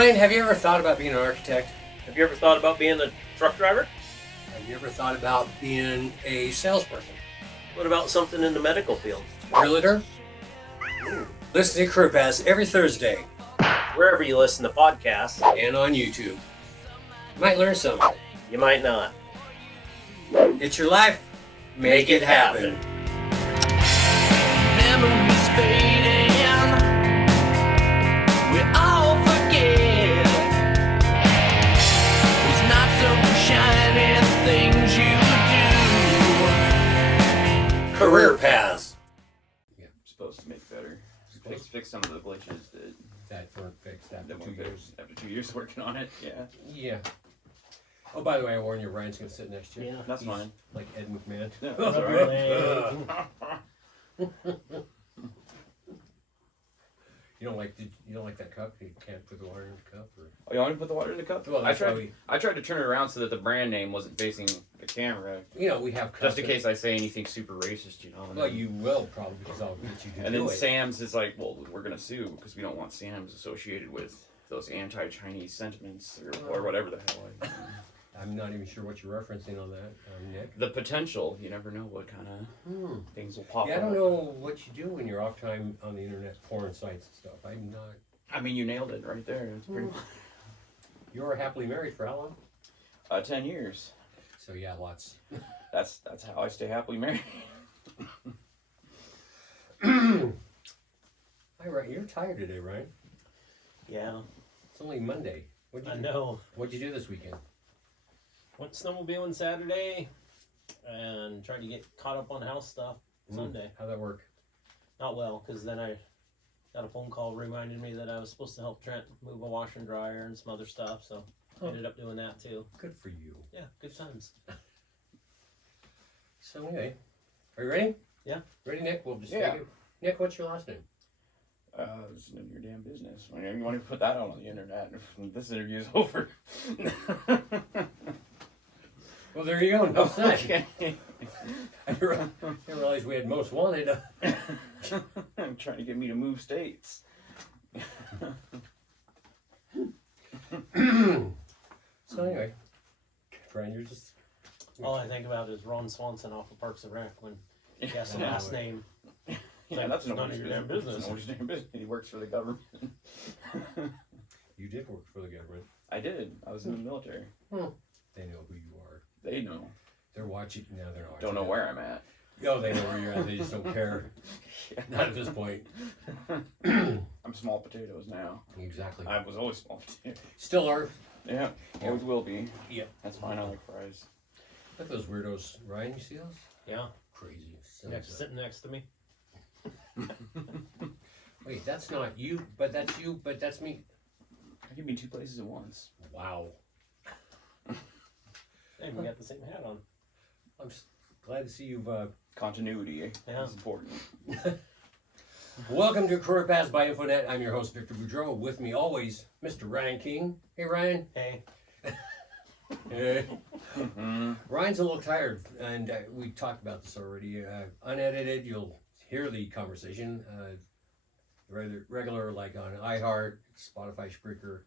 Ryan, have you ever thought about being an architect? Have you ever thought about being a truck driver? Have you ever thought about being a salesperson? What about something in the medical field? Realtor? Listen to Career Pass every Thursday Wherever you listen to podcasts, and on YouTube. You might learn something. you might not. It's your life. Make it happen. Memories fading, we all forget those not so shiny things you do. Career Pass. Supposed to make better. Fix some of the glitches That weren't fixed after that 2 were years. fixed after 2 years working on it. Yeah, Yeah. Oh, by the way, I warn you, Ryan's going to sit next to you. Yeah. that's He's fine. like Ed McMahon. Yeah, that's all right. You don't like that cup? You can't put the water in the cup? Or? Oh, you want me to put the water in the cup? Well, I that's why tried to turn it around so that the brand name wasn't facing the camera, we have cups. just in case I say anything super racist, you know. And Well, then, you will probably, because I'll get you to and do then it. Sam's is like, well, we're gonna sue because we don't want Sam's associated with those anti-Chinese sentiments or whatever the hell. I'm not even sure what you're referencing on that, Nick. The potential, you never know what kind of things will pop Yeah, I up. don't know what you do when you're off time on the internet, porn sites and stuff. I'm not. I mean, you nailed it right there. It's pretty. You're happily married for how long? 10 years. So yeah, lots. That's how I stay happily married. Hi, Ryan. You're tired today, Ryan. Yeah, It's only Monday. What'd you I do? know. What'd you do this weekend? Went snowmobiling Saturday and tried to get caught up on house stuff Sunday. How'd that work? Not well, because then I got a phone call reminding me that I was supposed to help Trent move a washer and dryer and some other stuff, so I ended up doing that too. Good for you. Yeah, good times. So anyway, are you ready? Yeah. Ready, Nick? We'll just Yeah. take it. Nick, what's your last name? It's none of your damn business. I mean, you want to put that out on the internet if this interview's over. Well, there you go. No Okay. I didn't realize we had most wanted. I'm trying to get me to move states. So anyway, Brian, you're just. All I think about is Ron Swanson off of Parks and Rec when he has the Yeah. last name. Yeah, that's none nobody's of your damn business. business. Nobody's damn business. He works for the government. You did work for the government. I did. I was in the military. They know who you are. They know. They're watching. No, they're not watching. Don't know where I'm at. No, they know where you're at. They just don't care. Not at this point. I'm small potatoes now. Exactly. I was always small potatoes. Still are. Yeah, always will be. Yep. That's fine. I like fries. Look at those weirdos. Ryan, you see those? Yeah, Crazy. sitting next to me. Wait, that's not you, but that's you, but that's me. I can be two places at once. Wow. Hey, we got the same hat on. I'm glad to see you've. Continuity Yeah. is important. Welcome to Career Paths by Infonet. I'm your host, Victor Boudreau. With me always, Mr. Ryan King. Hey, Ryan. Hey, Hey. Ryan's a little tired, and we talked about this already. Unedited, you'll hear the conversation. Regular, like on iHeart, Spotify, Spreaker.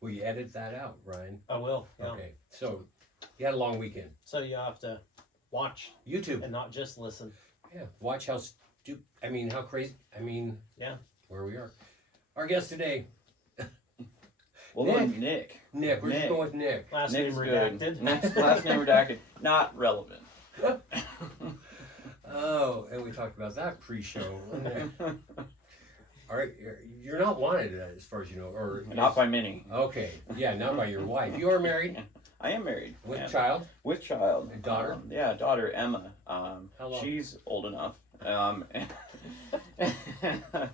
Will you edit that out, Ryan? I will. Yeah. Okay. So, you had a long weekend. So you have to watch YouTube. and not just listen. Yeah. Watch how how crazy. Yeah. Where we are. Our guest today, Well, Nick. Nick. Nick. We're just Nick. going with Nick. Last Nick's name good. redacted. Nick's last name redacted. Not relevant. Oh, and we talked about that pre-show. All right, you're not wanted as far as you know, or Not by many. Okay, yeah, not by your wife. You are married I am married. with Yeah. child. With child. A daughter? Yeah, daughter Emma. How long? She's old enough. I'm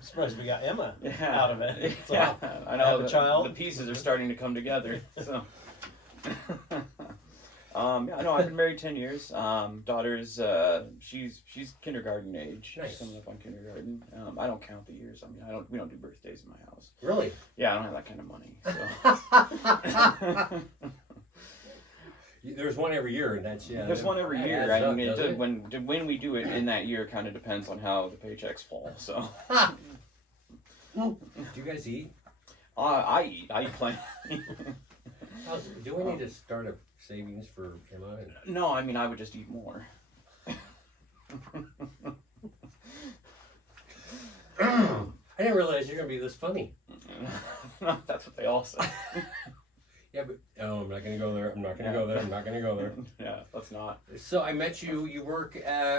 surprised we got Emma Yeah. out of it. So, Yeah, I know. have a child? The pieces are starting to come together. So, yeah, no, I've been married 10 years. Daughter's she's kindergarten age. Nice. She's coming up on kindergarten. I don't count the years. I mean, we don't do birthdays in my house. Really? Yeah, I don't have that kind of money. So. There's one every year, and that's There's one every that year. adds I up, mean, doesn't it? when we do it in that year, kind of depends on how the paychecks fall. So. Do you guys eat? I eat plenty. Do we need to start a savings for Emma? No, I mean I would just eat more. I didn't realize you're gonna be this funny. No, that's what they all say. Yeah, but I'm not gonna go there. I'm not gonna go there. I'm not gonna go there. Yeah, let's not. So I met you. You work.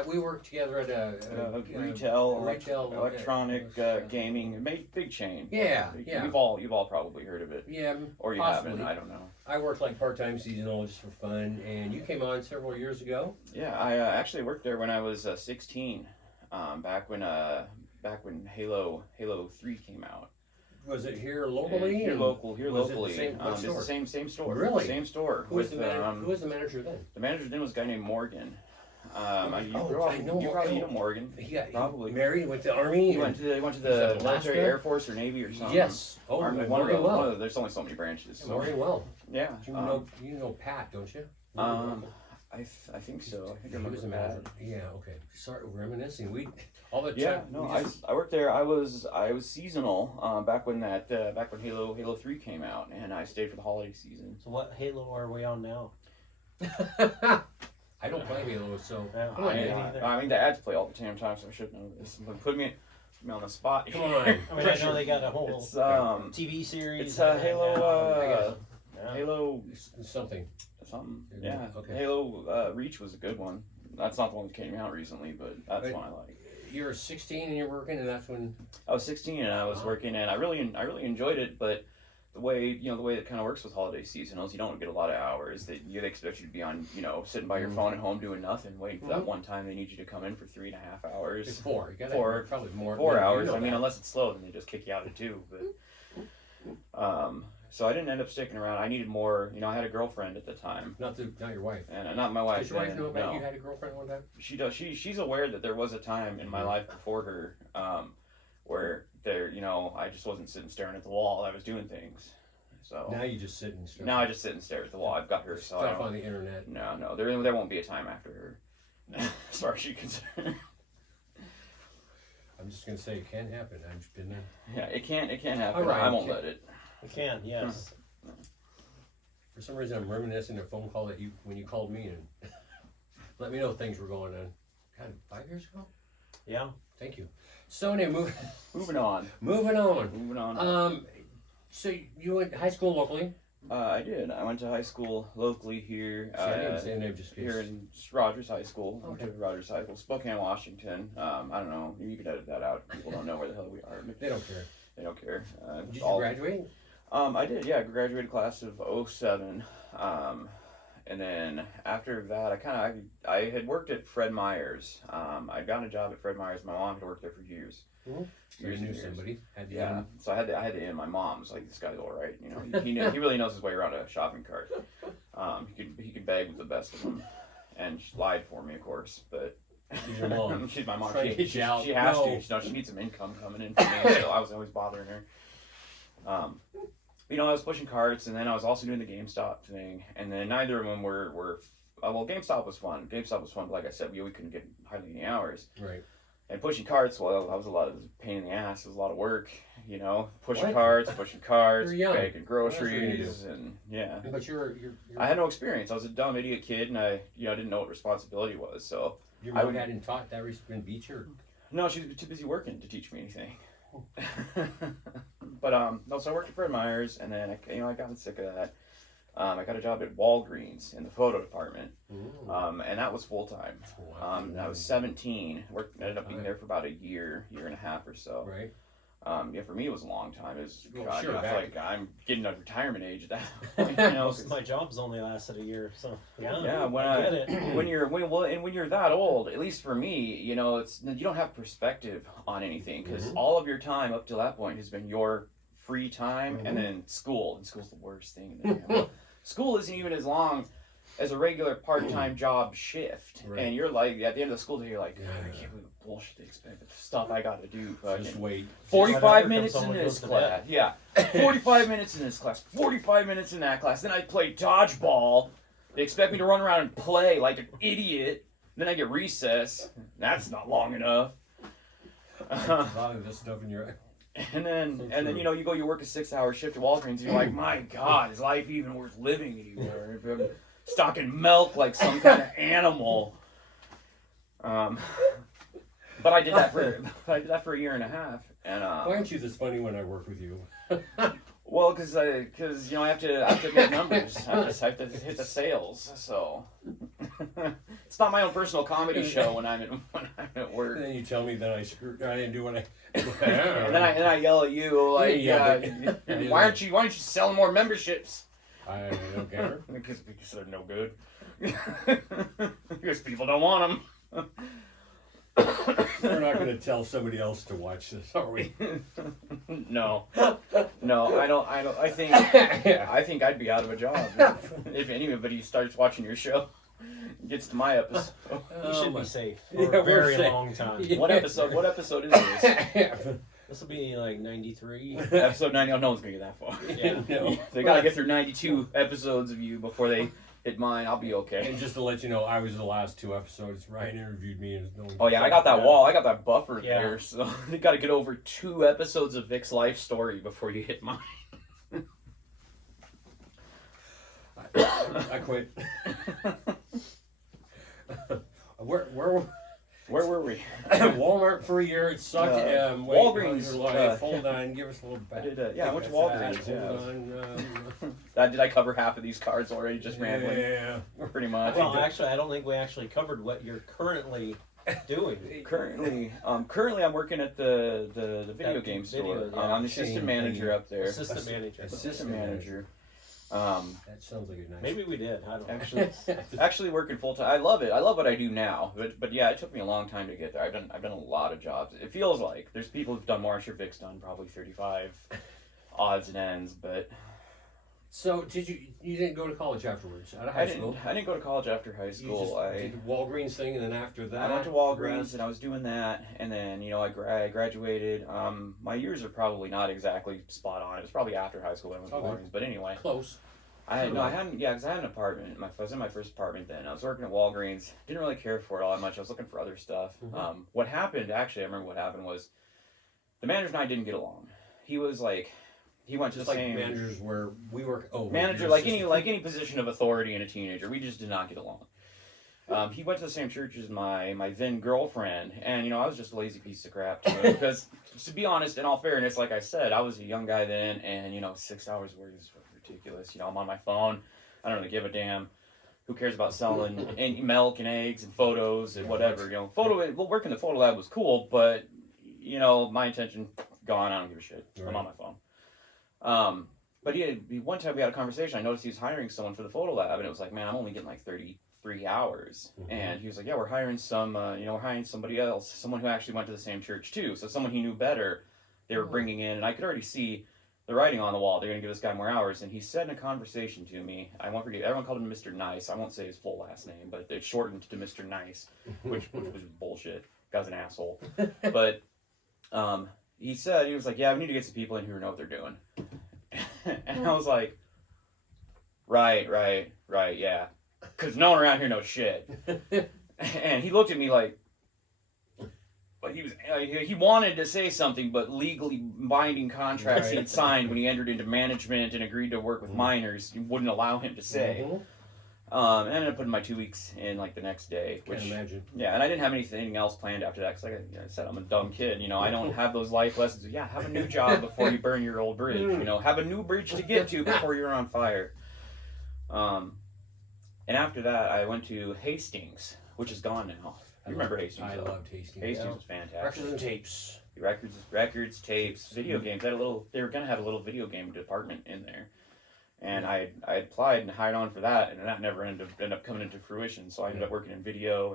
We work together at a Retail, retail electronic gaming, big chain. Yeah, yeah. You've all probably heard of it, Yeah, or you possibly. haven't. I don't know. I worked like part-time seasonal just for fun, and you came on several years ago. Yeah, I actually worked there when I was 16. Back when Halo 3 came out. Was it here locally? Here locally. Was it the same- what It's store? the same store. Really? Same store. Who was the manager then? The manager then was a guy named Morgan. You I probably know. know Morgan. He got Probably. married, went to the army. He went to the Was that Alaska? military, Air Force, or Navy, or something. Yes. Oh, Army, Morgan well. there's only so many branches. So. Morgan well. Yeah. You know Pat, don't you? I think so. I think I He was remember a manager. that. Yeah. Okay. Sorry, reminiscing. We all the time. Yeah, no, I worked there. I was seasonal back when Halo 3 came out, and I stayed for the holiday season. So what Halo are we on now? I don't play Halo, so Yeah. come on, Yeah. Andy. I mean, the ads play all the damn time, so I should know this. But put me on the spot. Come on. I mean, I know they got a whole It's TV series. it's Halo Yeah. Halo Something. something. Yeah. Okay. Halo Reach was a good one. That's not the one that came out recently, but that's Right. one I like. You're 16 and you're working, and that's when. I was 16 and I was working, and I really enjoyed it. But the way it kind of works with holiday seasonals, you don't get a lot of hours. They expect you to be on, sitting by your phone at home doing nothing, waiting for that one time they need you to come in for 3.5 hours. It's 4. You got Four- probably more. 4 you hours. know I mean, that. unless it's slow, then they just kick you out at 2. But so I didn't end up sticking around. I needed more. I had a girlfriend at the time, Not your wife. and not my wife. Does your wife then, know about no. you had a girlfriend one time? She does. She's aware that there was a time in my life before her, where I just wasn't sitting staring at the wall. I was doing things. So Now you just sit and stare. now I just sit and stare at the wall. I've got her, so I Stuff don't. on the internet. No, there won't be a time after her, as far as she's concerned. I'm just gonna say it can happen. I've just been there. Yeah, it can't happen. All right, I won't okay. let it. We can, yes. For some reason, I'm reminiscing a phone call that when you called me and let me know things were going on. God, 5 years ago. Yeah. Thank you. So anyway, Moving on. moving on. Moving on. So you went to high school locally? I did. I went to high school locally here. See, I didn't say a name just in case. Here in Rogers High School. I went Okay. to Rogers High School, Spokane, Washington. I don't know. You can edit that out. People don't know where the hell we are. They don't care. They don't care. Did you graduate? I did. Yeah, I graduated class of 07. And then after that, I had worked at Fred Meyer's. I'd gotten a job at Fred Meyer's. My mom had worked there for years. So you Years knew and years. somebody. Had Yeah, so I had the in. My mom was like, "This guy's all right." He really knows his way around a shopping cart. He could bag with the best of them, and she lied for me, of course. But She's your mom. she's my mom. Trying to She get you out. has No. to. She needs some income coming in for me. So I was always bothering her. I was pushing carts, and then I was also doing the GameStop thing, and then neither of them were. Well, GameStop was fun. But like I said, we couldn't get hardly any hours. Right. And pushing carts, well, that was a pain in the ass. It was a lot of work, pushing What? carts, You're young. baking What else were you gonna groceries, and yeah. But you're I had no experience. I was a dumb idiot kid, and I didn't know what responsibility was. So your I mom would- hadn't taught that been beat you. no, she was too busy working to teach me anything. But no, so I worked at Fred Meyer's, and then I got sick of that. I got a job at Walgreens in the photo department, and that was full time. I was 17. Ended up being there for about a year and a half or so. Right. For me it was a long time. It was Well, God, sure, I feel back- like I'm getting to retirement age at that point. Most of my jobs only lasted a year, so Yeah, when I get it. when you're that old, at least for me, you don't have perspective on anything because all of your time up to that point has been your free time, and then school. And school's the worst thing in the damn world. School isn't even as long as a regular part-time job shift, Right. and you're like at the end of the school day, you're like, Yeah. God, I can't believe the bullshit they expect, the stuff I got to do. Just wait. 45 Whenever minutes in someone this goes to class. Yeah. 45 minutes in this class. 45 minutes in that class. Then I play dodgeball. They expect me to run around and play like an idiot. Then I get recess. That's not long enough. A lot of this stuff in your. And then you know, you work a 6-hour shift at Walgreens, and you're like, my God, is life even worth living anymore? If I'm stocking milk like some kind of animal. But I did that for a year and a half, and Why aren't you this funny when I work with you? well, because you know I have to make numbers. I have to hit the sales. So it's not my own personal comedy show when I'm at work. And then you tell me that I didn't do what I. And then I yell at you like, why aren't you selling more memberships? I don't care. because they're no good. Because people don't want them. We're not going to tell somebody else to watch this, are we? No, I don't. I think I'd be out of a job if anybody starts watching your show. Gets to my episode. You should be safe for Yeah, a we're very safe. long time. Yeah. What episode is this? This will be like 93. Episode 90. Oh, no one's gonna get that far. Yeah. No. They gotta get through 92 episodes of you before they hit mine. I'll be okay. And just to let you know, I was the last 2 episodes. Ryan interviewed me, and no one. Oh yeah, I got that wall. I got that buffer Yeah. there. So you gotta get over 2 episodes of Vic's life story before you hit mine. I quit. Where Where were we? Walmart for a year. It sucked. Wait, Walgreens, your life. Hold on. Give us a little back. I went to Walgreens. Hold Yeah. Did I cover half of these cards already? Just on. rambling, Yeah. pretty much. Well, actually, I don't think we actually covered what you're currently doing. Currently, I'm working at the video That game video, store. yeah. I'm the assistant manager up there. Assistant manager. Assistant manager. That sounds like a nice. Maybe we did. I don't know. Actually working full time. I love it. I love what I do now. But yeah, it took me a long time to get there. I've done a lot of jobs. It feels like there's people who've done more. I'm sure Vic's done probably 35 odds and ends, but So you didn't go to college afterwards out of high school? I didn't go to college after high You school. just did the Walgreens thing, and then after that, I went to Walgreens and I was doing that, and then I graduated. My years are probably not exactly spot on. It was probably after high school when I went to Okay. Walgreens, but anyway. Close. I hadn't, because I had an apartment. I was in my first apartment then. I was working at Walgreens. Didn't really care for it all that much. I was looking for other stuff. Mhm. What happened, actually, I remember what happened was the manager and I didn't get along. He was like, he went to Just the like same managers where we work. Oh, manager, your like assistant. any position of authority in a teenager. We just did not get along. He went to the same church as my then girlfriend, and I was just a lazy piece of crap to him because, to be honest, in all fairness, like I said, I was a young guy then, and 6 hours work is ridiculous. I'm on my phone. I don't really give a damn. Who cares about selling milk and eggs and photos and whatever? Working the photo lab was cool, but my intention gone. I don't give a shit. Right. I'm on my phone. But one time we had a conversation. I noticed he was hiring someone for the photo lab, and it was like, man, I'm only getting like 33 hours. Mhm. And he was like, yeah, we're hiring we're hiring somebody else, someone who actually went to the same church too. So someone he knew better. They were bringing in, and I could already see the writing on the wall. They're going to give this guy more hours. And he said in a conversation to me, I won't forget, everyone called him Mr. Nice. I won't say his full last name, but they shortened to Mr. Nice, which was bullshit. Guy's an asshole. But he was like, yeah, we need to get some people in here who know what they're doing. And I was like, right, yeah. Because no one around here knows shit. And he looked at me like he wanted to say something, but legally binding contracts he had signed when he entered into management and agreed to work with minors wouldn't allow him to say. Mhm. And I ended up putting my 2 weeks in like the next day. Can't imagine. Yeah, and I didn't have anything else planned after that because, like I said, I'm a dumb kid. I don't have those life lessons. Yeah, have a new job before you burn your old bridge. Have a new bridge to get to before you're on fire. And after that, I went to Hastings, which is gone now. You remember Hastings? I though. loved Hastings. Hastings was fantastic. Records and tapes. Records, tapes, video games. They were gonna have a little video game department in there, and I applied and hired on for that, and that never ended up coming into fruition. So I ended up working in video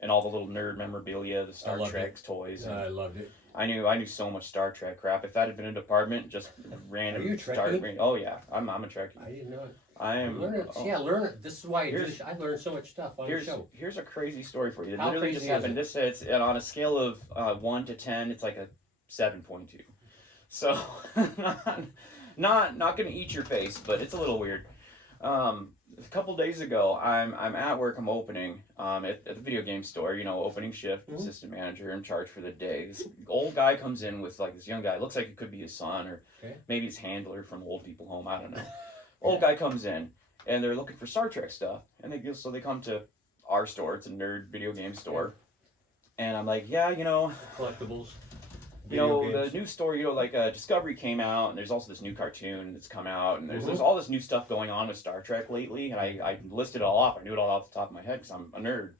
and all the little nerd memorabilia, the Star Trek toys. I loved it. I knew so much Star Trek crap. If that had been a department, just random Are you a Star Trekkie? Trek. Oh yeah, I'm a Trekkie. I didn't know it. I am. Learn it. oh. Yeah, learn it. This is why Here's- I learned so much stuff on the show. Here's a crazy story for you. It How literally crazy just happened. is It's on a scale of 1 to 10. It's like a 7.2. So not gonna eat your face, but it's a little weird. A couple days ago, I'm at work. I'm opening at the video game store. Opening shift, assistant manager in charge for the day. This old guy comes in with like this young guy. It looks like it could be his son or maybe his handler from old people home. I don't know. Old guy comes in and they're looking for Star Trek stuff, and they come to our store. It's a nerd video game store, and I'm like, yeah, Collectibles. the new store, Discovery came out, and there's also this new cartoon that's come out, and there's all this new stuff going on with Star Trek lately, and I listed it all off. I knew it all off the top of my head because I'm a nerd.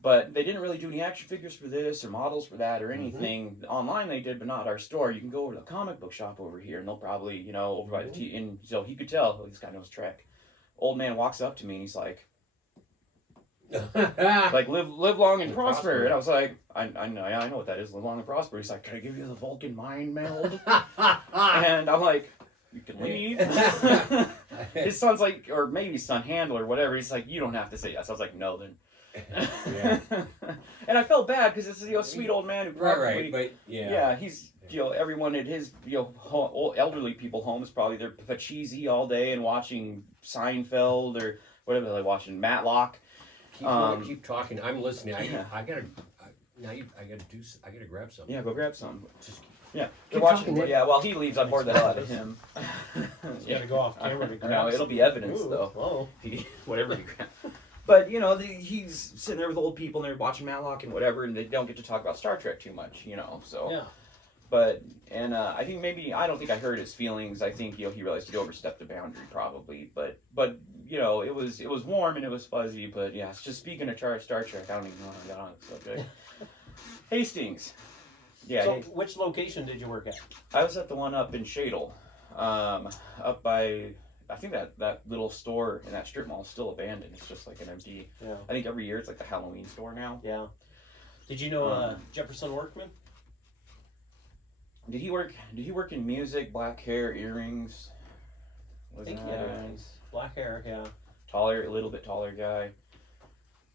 But they didn't really do any action figures for this or models for that or anything. Online they did, but not our store. You can go over to the comic book shop over here, and they'll probably, over by the and so he could tell, this guy knows Trek. Old man walks up to me, and he's like, live long and prosper. And I was like, I know what that is, live long and prosper. He's like, can I give you the Vulcan mind meld? And I'm like, you can leave. His son's like, or maybe his son handler or whatever. He's like, you don't have to say yes. I was like, no then. And I felt bad because it's a sweet old man who probably, he's everyone at his old elderly people home is probably they're cheesy all day and watching Seinfeld or whatever they're watching, Matlock. Keep talking. I'm listening. I gotta grab something. Yeah, go grab some. Keep they're watching. talking, Yeah, while he leaves, I bored the hell out of him. You gotta go off camera to grab. No, it'll be evidence though. Oh. Whatever he grabs. But he's sitting there with old people and they're watching Matlock and whatever, and they don't get to talk about Star Trek too much, So. Yeah. But I think I don't think I hurt his feelings. I think he realized he'd overstepped the boundary probably. But it was warm and it was fuzzy. But yeah, it's just speaking of Star Trek, I don't even know how I got on the subject. Hastings. Yeah. So which location did you work at? I was at the one up in Shadle, up by. I think that little store in that strip mall is still abandoned. It's just like an empty. Yeah. I think every year it's like the Halloween store now. Yeah. Did you know Jefferson Workman? Did he work in music? Black hair, earrings. I think he had earrings. Black hair, yeah. A little bit taller guy.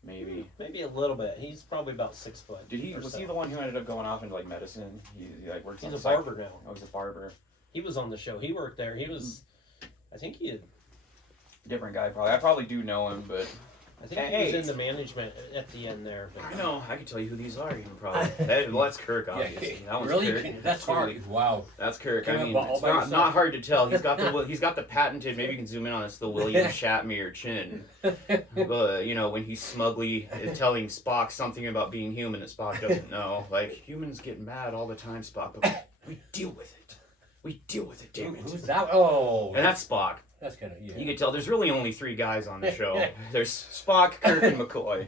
Maybe a little bit. He's probably about 6 foot. Was he the one who ended up going off into like medicine? He like works. He's a barber now. Oh, he's a barber. He was on the show. He worked there. He was. I think he had. Different guy, probably. I probably do know him, but I think he was in the management at the end there. But... I know. I can tell you who these are. You can probably. That's Kirk, obviously. Yeah, really? Kirk. That's hard. Wow. That's Kirk. I mean, it's not hard to tell. He's got the patented. Maybe you can zoom in on it. It's the William Shatner chin. When he's smugly telling Spock something about being human that Spock doesn't know. Like humans get mad all the time, Spock, but we deal with it. Damn it. Who's that? Oh, and that's Spock. That's kind of You can tell there's really only 3 guys on the show. There's Spock, Kirk, and McCoy.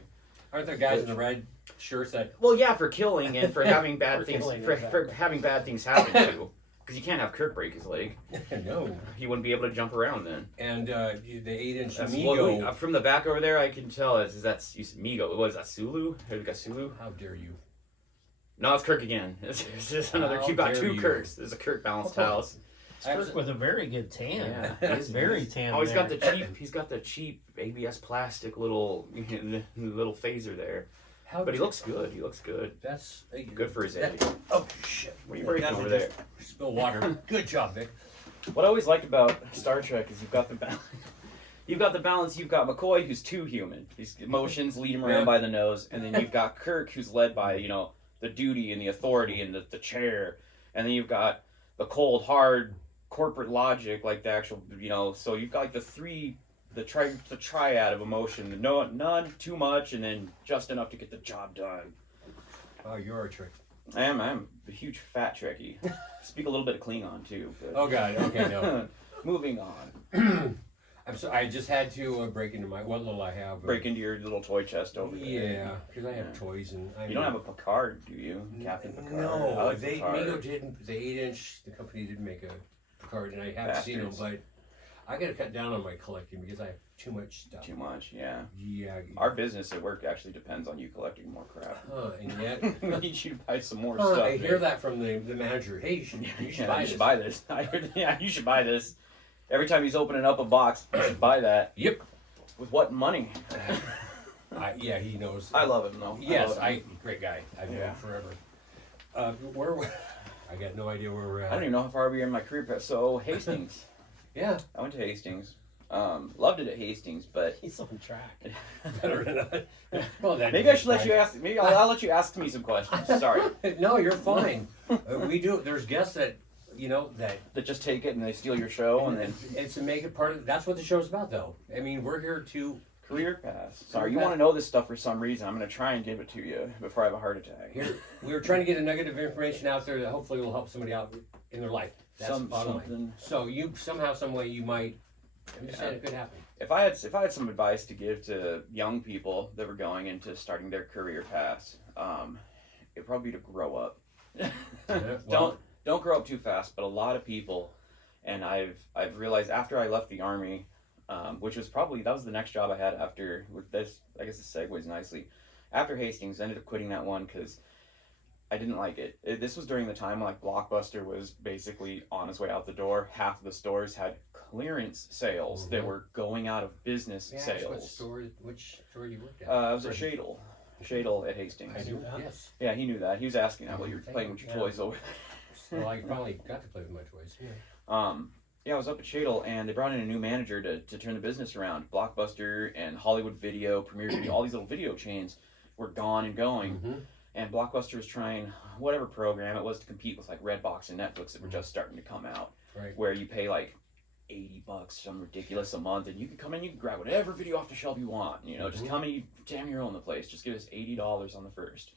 Aren't there guys in the red shirts that? Well, yeah, for killing and for having bad things for having bad things happen to. Because you can't have Kirk break his leg. No, he wouldn't be able to jump around then. And the 8-inch Migo. From the back over there, I can tell that's Migo. What is that? Sulu? Sulu? How dare you? No, it's Kirk again. It's just another. You got 2 Kirks. There's a Kirk balanced house. Kirk with a very good tan. Yeah, he's very tan. Oh, he's got the cheap ABS plastic little phaser there. But he looks good. That's good for his age. Oh shit! What are you breaking over there? Spill water. Good job, Vic. What I always liked about Star Trek is you've got the balance. You've got McCoy, who's too human. These emotions lead him around by the nose, and then you've got Kirk, who's led by the duty and the authority and the chair, and then you've got the cold, hard corporate logic, like the actual, so you've got like the triad of emotion. None too much, and then just enough to get the job done. Oh, you're a trick. I am a huge fat Trekkie. Speak a little bit of Klingon too. But... Oh God. Okay, no. Moving on. I'm sorry. I just had to break into what little I have. Break into your little toy chest over there. Yeah, because I have toys and. You don't have a Picard, do you? Captain Picard. No, like Migo didn't. The 8-inch. The company didn't make a Picard, and I haven't seen them, but I got to cut down on my collecting because I have too much stuff. Too much, yeah. Yeah. Our business at work actually depends on you collecting more crap. And yet we need you to buy some more stuff. I hear that from the manager. Hey, you should buy this. I heard, you should buy this. Every time he's opening up a box, you should buy that. Yep. With what money? Yeah, he knows. I love him though. Yes, great guy. I've known him forever. I got no idea where we're at. I don't even know how far we are in my career path. So Hastings. Yeah. I went to Hastings. Loved it at Hastings, but He's on track. Better than I. Well, that maybe I should let you ask. Maybe I'll let you ask me some questions. Sorry. No, you're fine. We do. There's guests that That just take it and they steal your show and then it's to make it part of. That's what the show's about, though. I mean, we're here to. career path. Sorry, you want to know this stuff for some reason. I'm gonna try and give it to you before I have a heart attack. Here, we were trying to get a nugget of information out there that hopefully will help somebody out in their life. That's the bottom line. Something. So you somehow, some way, you might. I'm just saying it could happen. If I had some advice to give to young people that were going into starting their career paths, it'd probably be to grow up. Don't grow up too fast. But a lot of people, and I've realized after I left the Army, which was that was the next job I had after with this. I guess it segues nicely. After Hastings, I ended up quitting that one because I didn't like it. This was during the time like Blockbuster was basically on its way out the door. Half of the stores had clearance sales that were going out of business sales. Which store you worked at? I was at Shadle at Hastings. I do. Yes. Yeah, he knew that. He was asking that while you were playing with your toys over. Well, I finally got to play with my toys. Yeah. Yeah, I was up at Shadle, and they brought in a new manager to turn the business around. Blockbuster and Hollywood Video, Premiere Video, all these little video chains were gone and going. Mm-hmm. And Blockbuster was trying whatever program it was to compete with like Redbox and Netflix that were just starting to come out. Right. Where you pay like $80, some ridiculous a month, and you can come in, you can grab whatever video off the shelf you want. Just come in, you damn your own the place. Just give us $80 on the first.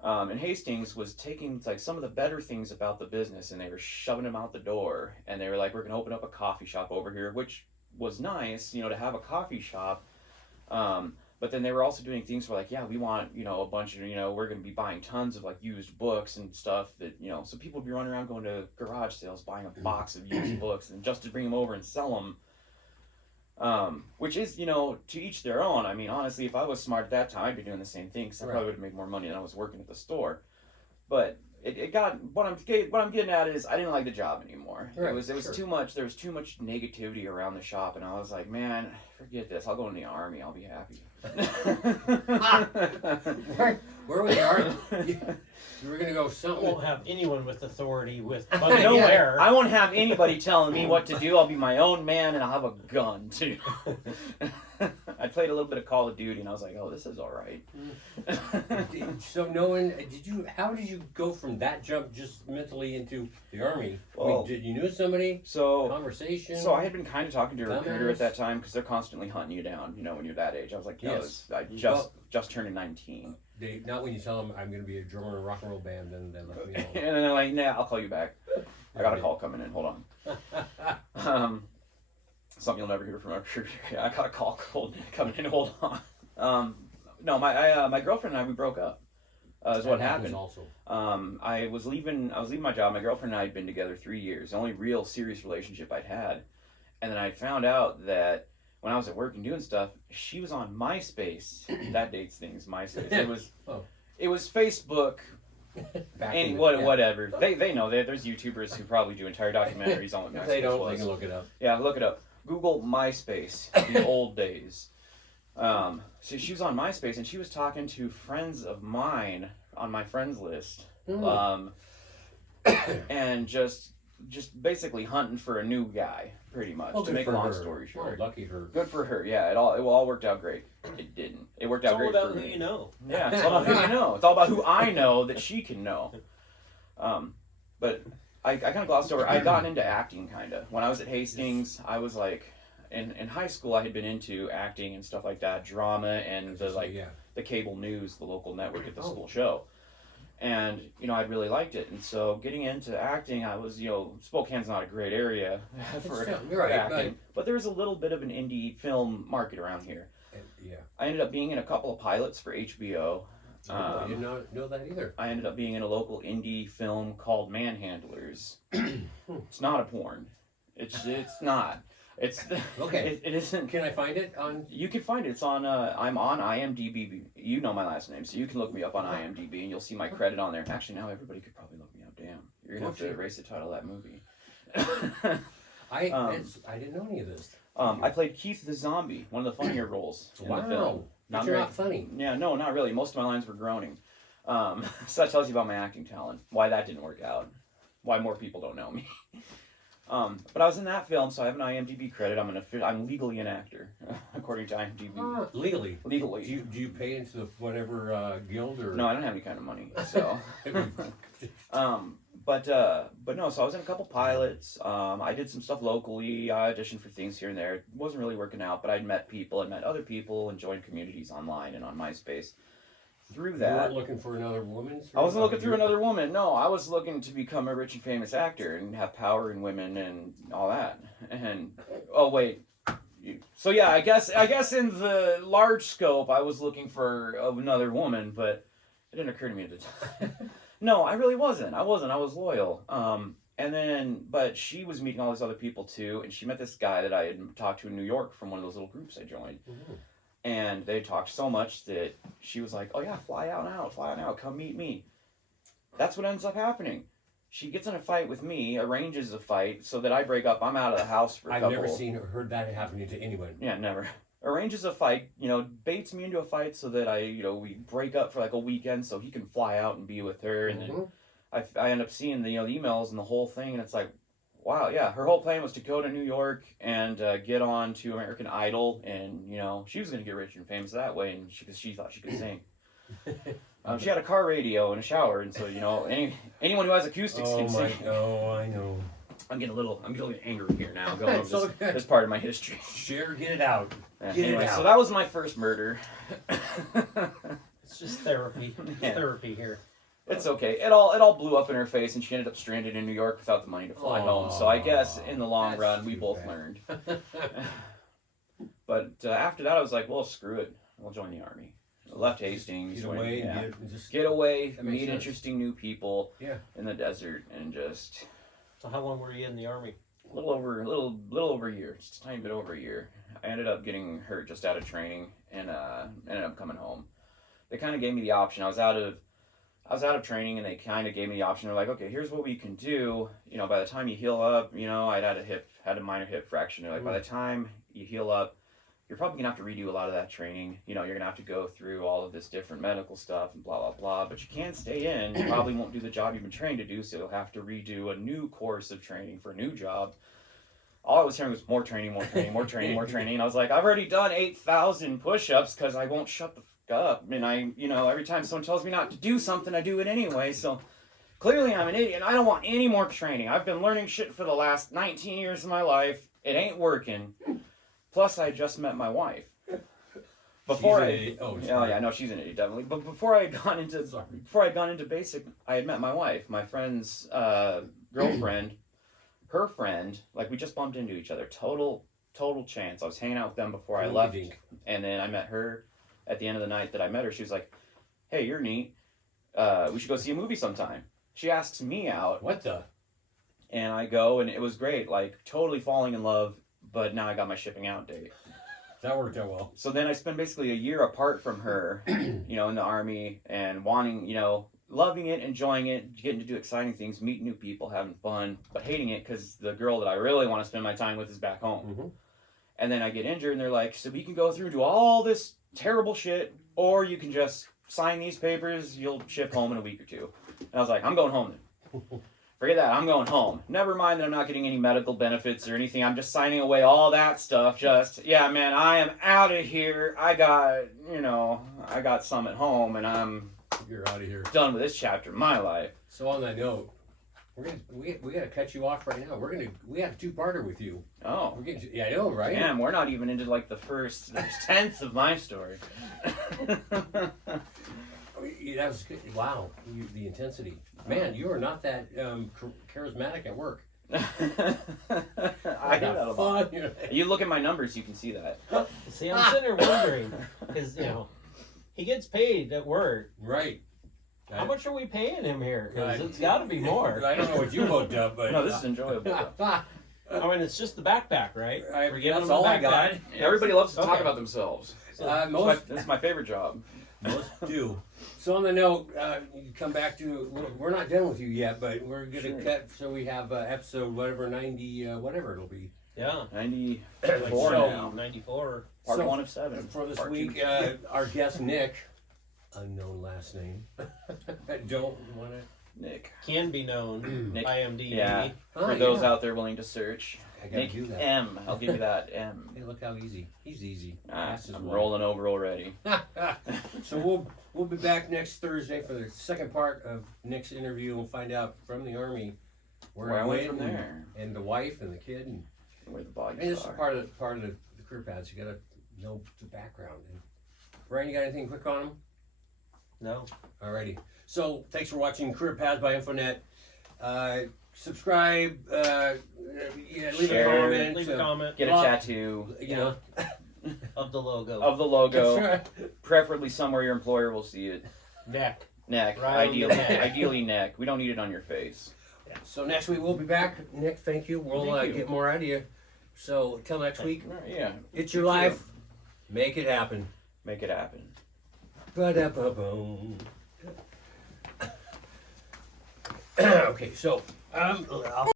And Hastings was taking like some of the better things about the business and they were shoving them out the door, and they were like, we're gonna open up a coffee shop over here, which was nice, to have a coffee shop. But then they were also doing things where like, yeah, we want, a bunch of, we're gonna be buying tons of like used books and stuff that, so people would be running around going to garage sales buying a box of used books and just to bring them over and sell them. Which is, to each their own. I mean, honestly, if I was smart at that time, I'd be doing the same thing because I probably would have made more money than I was working at the store. But it got what I'm getting at is I didn't like the job anymore. Right, It was too much. There was too much negativity around the shop, and I was like, man, forget this. I'll go in the Army. I'll be happy. Where was the Army? You were gonna go I something. won't have anyone with authority with Nowhere. I won't have anybody telling me what to do. I'll be my own man, and I'll have a gun too. I played a little bit of Call of Duty, and I was like, "Oh, this is all right." So, how did you go from that jump just mentally into the Army? Well, did you know somebody? Conversation. So I had been kind of talking to a recruiter Dumbass. at that time because they're constantly hunting you down. When you're that age, I was like, no, Yes. I just turned 19. Not when you tell them I'm going to be a drummer in a rock and roll band, then they let me And know. then they're like, nah, I'll call you back. I got a call coming in. Hold on. Something you'll never hear from a recruiter. Yeah, I got a call coming in. Hold on. No, my girlfriend and I, we broke up. Is what happened. Also. I was leaving my job. My girlfriend and I had been together 3 years. The only real serious relationship I'd had. And then I found out that when I was at work and doing stuff, she was on MySpace. That dates things. MySpace. It was Facebook. Whatever. They know. There's YouTubers who probably do entire documentaries on what MySpace If they don't, was. they can look it up. Yeah, look it up. Google MySpace. The old days. So she was on MySpace and she was talking to friends of mine on my friends list, and just basically hunting for a new guy, pretty much. To make a long story short, lucky her. good for her. Yeah, it all worked out great. It didn't. It worked out great It's all for about who me. you know. Yeah, it's all about who you know. It's all about who I know that she can know. But I kind of glossed over. I'd gotten into acting kind of when I was at Hastings. I was like. In high school, I had been into acting and stuff like that, drama and the cable news, the local network at the school show, and I'd really liked it. And so getting into acting, I was Spokane's not a great area for acting, but there was a little bit of an indie film market around here. Yeah. I ended up being in a couple of pilots for HBO. I did not know that either. I ended up being in a local indie film called Manhandlers. It's not a porn. It's not. It's okay. It isn't. Can I find it on? You can find it. It's on. I'm on IMDb. You know my last name, so you can look me up on IMDb, and you'll see my credit on there. Actually, now everybody could probably look me up. Damn, you're gonna have to erase the title of that movie. I didn't know any of this. I played Keith the Zombie, one of the funnier roles in the film. But you're not funny. Yeah, no, not really. Most of my lines were groaning. So that tells you about my acting talent. Why that didn't work out. Why more people don't know me. But I was in that film, so I have an IMDb credit. I'm legally an actor, according to IMDb. Legally. Legally. Do you pay into the whatever guild or? No, I don't have any kind of money. So. But no. So I was in a couple pilots. I did some stuff locally. I auditioned for things here and there. It wasn't really working out, but I'd met people. I'd met other people and joined communities online and on MySpace. Through that, You weren't looking for another woman? I wasn't looking through another woman. No, I was looking to become a rich and famous actor and have power in women and all that. And oh wait, so yeah, I guess in the large scope, I was looking for another woman, but it didn't occur to me at the time. No, I really wasn't. I was loyal. And then, but she was meeting all these other people too, and she met this guy that I had talked to in New York from one of those little groups I joined. Mm-hmm. And they talked so much that she was like, oh yeah, fly out now, come meet me. That's what ends up happening. She gets in a fight with me, arranges a fight so that I break up. I'm out of the house for a couple. I've never seen or heard that happening to anyone. Yeah, never. Arranges a fight, baits me into a fight so that we break up for like a weekend so he can fly out and be with her. And then I end up seeing the emails and the whole thing, and it's like, wow, yeah, her whole plan was to go to New York and get on to American Idol, and she was going to get rich and famous that way, and because she thought she could sing. She had a car radio and a shower, and so anyone who has acoustics can sing. Oh, I know. I'm getting a little angry here now. Going over this part of my history. Sure, get it out. Anyway, so that was my first murder. It's just therapy. It's therapy here. It's okay. It all blew up in her face, and she ended up stranded in New York without the money to fly home. So I guess in the long run, we both learned. But after that, I was like, well, screw it. I'll join the Army. I left Hastings. Get away, meet interesting new people in the desert, and just... So how long were you in the Army? A little over a year. Just a tiny bit over a year. I ended up getting hurt just out of training, and ended up coming home. They kind of gave me the option. I was out of training, and they kind of gave me the option. They're like, okay, here's what we can do. By the time you heal up, I'd had a minor hip fracture. They're like, by the time you heal up, you're probably gonna have to redo a lot of that training. You're gonna have to go through all of this different medical stuff and blah blah blah. But you can't stay in. You probably won't do the job you've been trained to do. So you'll have to redo a new course of training for a new job. All I was hearing was more training. And I was like, I've already done 8,000 push-ups because I won't shut the up, and I every time someone tells me not to do something, I do it anyway. So clearly I'm an idiot, and I don't want any more training. I've been learning shit for the last 19 years of my life. It ain't working. Plus, I just met my wife. Before she's an idiot, definitely. But before I had gone into basic, I had met my wife, my friend's girlfriend, her friend. Like, we just bumped into each other. Total chance. I was hanging out with them before I left, and then I met her. At the end of the night that I met her, she was like, hey, you're neat. We should go see a movie sometime. She asks me out. What the? And I go, and it was great. Like, totally falling in love, but now I got my shipping out date. That worked out well. So then I spent basically a year apart from her, in the Army, and wanting, loving it, enjoying it, getting to do exciting things, meet new people, having fun, but hating it because the girl that I really want to spend my time with is back home. Mm-hmm. And then I get injured, and they're like, so we can go through and do all this terrible shit, or you can just sign these papers, you'll ship home in a week or two. And I was like, I'm going home then. Forget that, I'm going home. Never mind that I'm not getting any medical benefits or anything, I'm just signing away all that stuff. Yeah, man, I am out of here. I got some at home, and you're out of here. Done with this chapter of my life. So on that note, we gotta cut you off right now. We have a two-parter with you. Oh, I know, right? Damn, we're not even into like the first 10th of my story. That was good. Wow, the intensity, man. You are not that charismatic at work. I got fun. You look at my numbers, you can see that. See, I'm sitting there wondering because he gets paid at work, right? How much are we paying him here? Because it's got to be more. I don't know what you looked up, but no, this is enjoyable. I mean, it's just the backpack, right? We're giving them all I got. Everybody loves to talk about themselves. That's my favorite job. Most do. So on the note, you come back to. We're not done with you yet, but we're gonna cut so we have episode 90, whatever it'll be. Yeah, 94 now. 94. Part 1 of 7. For this week, our guest Nick. Unknown last name. Don't want to. Nick. Can be known. Nick. IMDb. Yeah. Oh, For those yeah. out there willing to search. I gotta Nick do that. M. I'll give you that M. Hey, look how easy. He's easy. Fast as I'm well. rolling over already. So we'll be back next Thursday for the second part of Nick's interview. We'll find out from the Army where Where I I went went from there. and the wife and the kid, and Where the bodies this is are. part of the career paths. You gotta know the background. And Brian, you got anything quick on him? No. Alrighty. So thanks for watching Career Paths by Infonet. Subscribe. Yeah, leave Share. a comment. Leave a comment. Get a Well, tattoo You know. Of the logo. of the logo, That's right. preferably somewhere your employer will see it. Neck. Neck, Right on the ideally, neck. ideally neck. We don't need it on your face. So next week we'll be back. Nick, thank you. We'll Thank you. get more out of you. So until next week, Yeah, it's your You too. life. Make it happen. make it happen. Ba-da-ba-boom. Okay, so I'll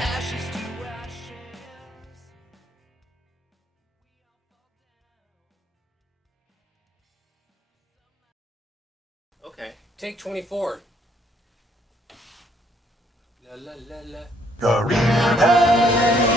Ashes to ashes. Okay. take 24. La la la la. Career Path.